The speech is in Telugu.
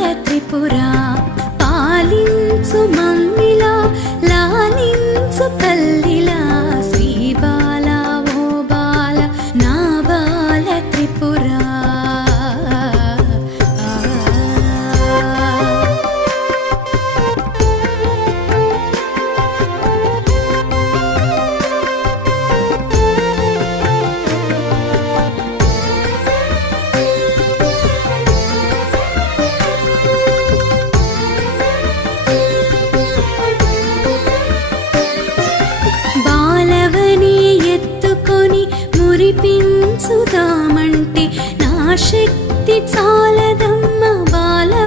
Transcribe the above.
బాల త్రిపుర పాలించు మమ్మిలా లాలించు తల్లిలా శ్రీ బాల ఓ బాల నా బాల త్రిపుర మురిపించుదామంటే నా శక్తి చాలదు